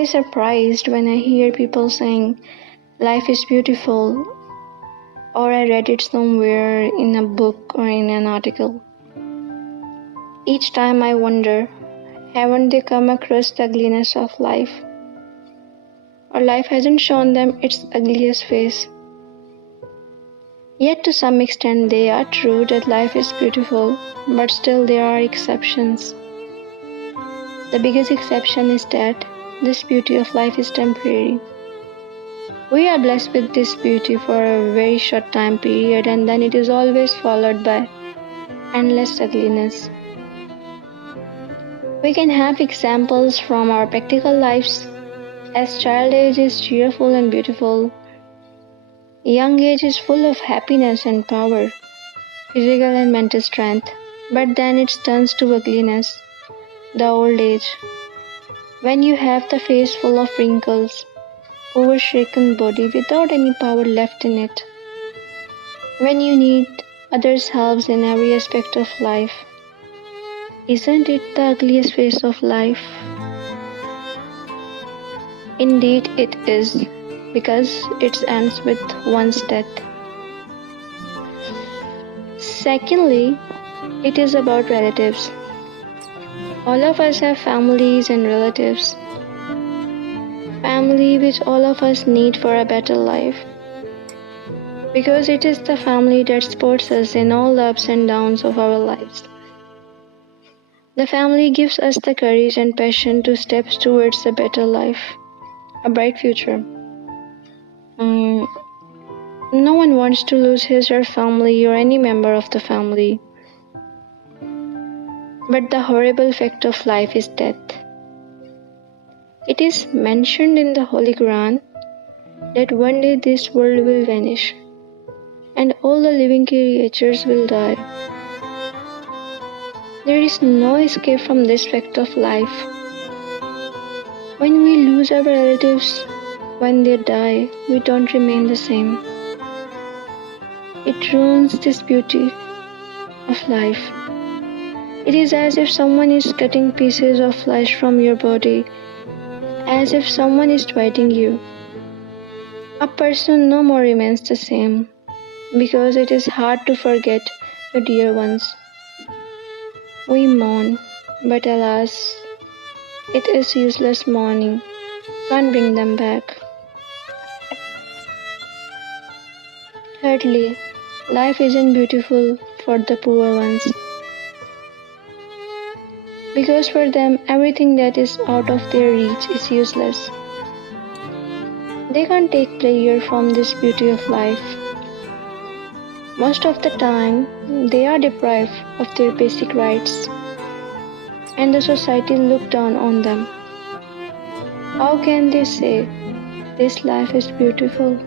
always surprised when I hear people saying life is beautiful, or I read it somewhere in a book or in an article. Each time I wonder, haven't they come across the ugliness of life? Or life hasn't shown them its ugliest face? Yet to some extent they are true that life is beautiful, but still there are exceptions. The biggest exception is that this beauty of life is temporary. We are blessed with this beauty for a very short time period, and then it is always followed by endless ugliness. We can have examples from our practical lives, as child age is cheerful and beautiful. Young age is full of happiness and power, physical and mental strength, but then it turns to ugliness, the old age, when you have the face full of wrinkles, poor shaken body without any power left in it, when you need others' help in every aspect of life. Isn't it the ugliest phase of life? Indeed it is, because it ends with one's death. Secondly, it is about relatives. All of us have families and relatives. Family which all of us need for a better life. Because it is the family that supports us in all the ups and downs of our lives. The family gives us the courage and passion to step towards a better life, a bright future. No one wants to lose his or her family or any member of the family. But the horrible fact of life is death. It is mentioned in the Holy Quran that one day this world will vanish and all the living creatures will die. There is no escape from this fact of life. When we lose our relatives, when they die, we don't remain the same. It ruins this beauty of life. It is as if someone is cutting pieces of flesh from your body, as if someone is dividing you. A person no more remains the same, because it is hard to forget your dear ones. We mourn, but alas, it is useless mourning, can't bring them back. Thirdly, life isn't beautiful for the poor ones. Because for them, everything that is out of their reach is useless. They can't take pleasure from this beauty of life. Most of the time, they are deprived of their basic rights, and the society looks down on them. How can they say, this life is beautiful?